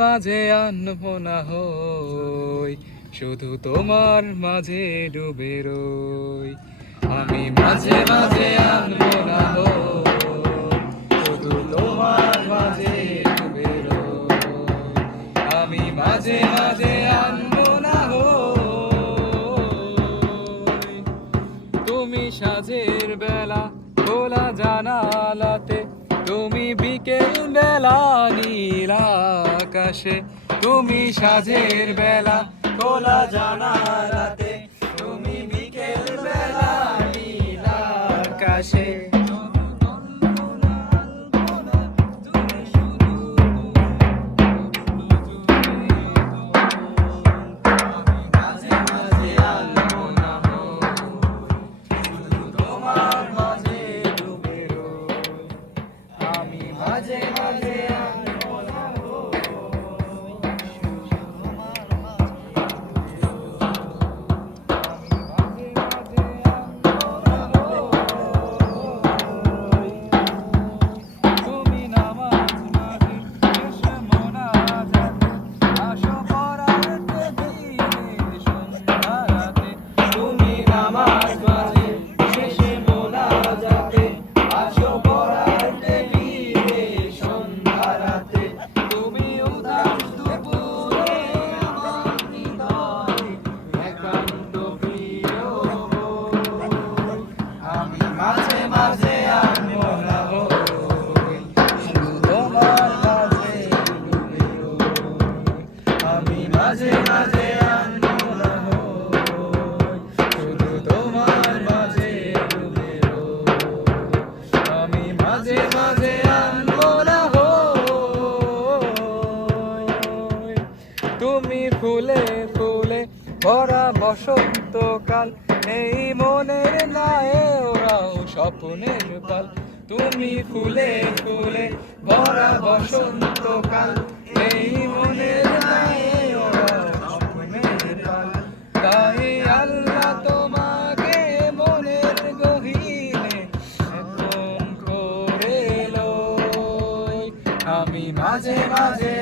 মাঝে আনমনা হই, শুধু তোমার মাঝে ডুবে রই। আমি মাঝে মাঝে আনমনা হই, শুধু তোমার মাঝে ডুবে রই। আমি মাঝে মাঝে আনমনা হই। তুমি সাঁঝের বেলা খোলা জানালাতে, তুমি বিকেল বেলা নীল আকাশে। তুমি সাঁঝের বেলা খোলা জানালাতে, তুমি বিকেল বেলা নীল আকাশে। মাঝে মাঝে আনমনা হই, আমি মাঝে মাঝে আনমনা হই। তুমি নামাজ মাঝে শেষে মোনাজাতে, আসো পড়াতে দিনে সন্ধ্যা রাতে। তুমি নামাজ মাঝে শেষে মোনাজাতে, আসো পড়াতে দিনে সন্ধ্যা রাতে। তুমি উদাস দুপুরে আমার হৃদয়ে একান্ত প্রিয় বই। আমি মাঝে মাঝে আনমনা হই, শুধু তোমার মাঝে ডুবে রই। আমি মাঝে মাঝে আনমনা হই, শুধু তোমার মাঝে ডুবে রই। আমি মাঝে মাঝে আনমনা হই। তুমি ফুলে ফুলে ভরা বসন্তকাল, এই মনের নায়ে ওরাও স্বপ্নের পাল। তুমি ফুলে ফুলে ভরা বসন্তকাল, এই মনের নায়ে ওরাও স্বপ্নের পাল। তাই আল্লাহ তোমাকে মনের গহীনে আপন করে লই। আমি মাঝে মাঝে